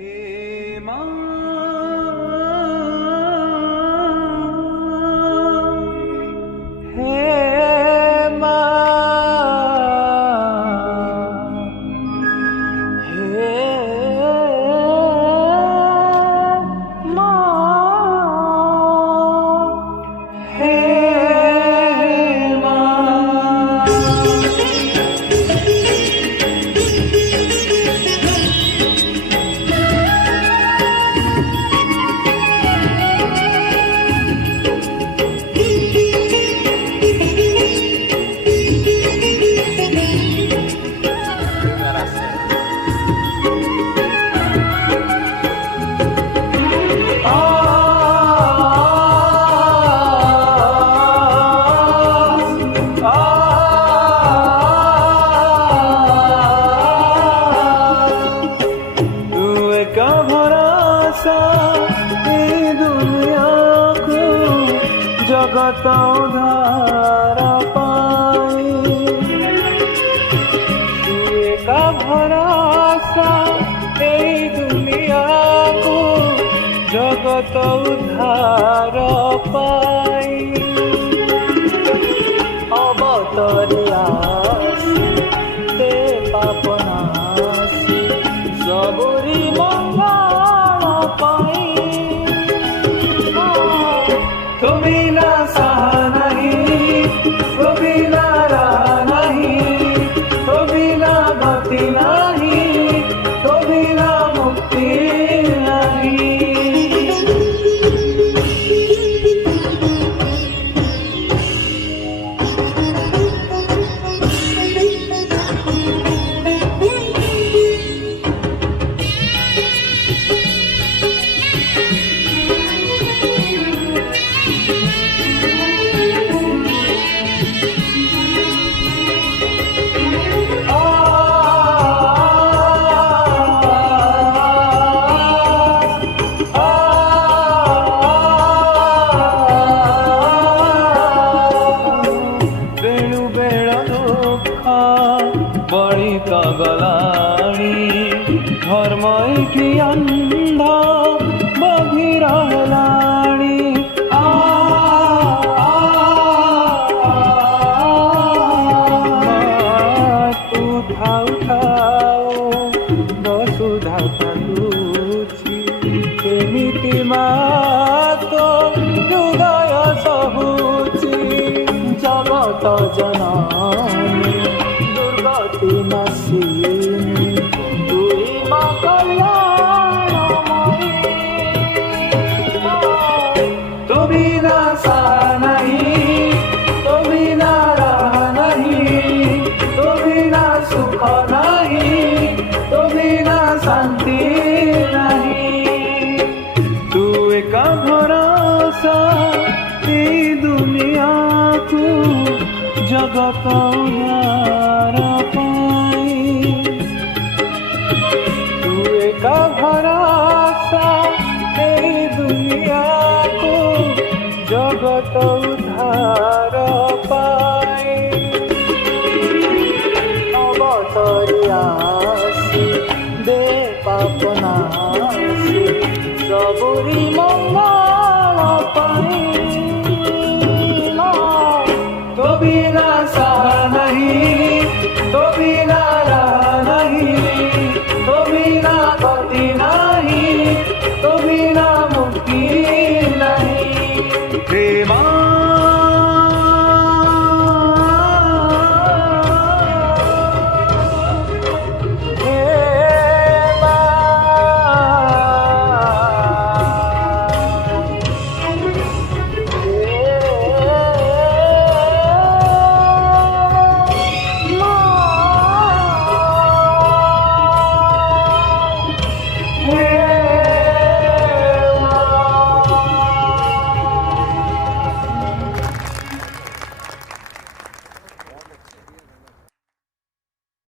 हे माँ हे माँ जगत उद्धार पाई का भरोसा ए दुनिया को जगत उद्धार पाई अवतरिया ते पापनाशी सबरी मंगल पाई तुम्हें ना सहा नहीं, तुम्हें ना रहा नहीं, तुम्हें ना गति नहीं, तुम्हें ना मुक्ति नहीं। बड़ी तगलाणी धर्म की अंधा बधी रहलाणी तू ठाऊ ठाऊ वसुधा कांदुची केमिति तो हृदय सहुची जगत जननी नसीनी तुई माँ कल्याणमयी तो बिना सहा नहीं, तो बिना रहा नहीं, तो बिना सुख नहीं, तो बिना शांति नहीं। तू एक भरोसा ई दुनिया को जगत उद्धार पाई तू एक भरोसा ए दुनिया को जगत उद्धार पाई अवतरियासी दे पापनाशी सबरी मंगल पाई तो बिना सहा नहीं, तो बिना रहा नहीं, तो बिना गति नहीं, तो बिना मुक्ति नहीं। प्रेमा Hey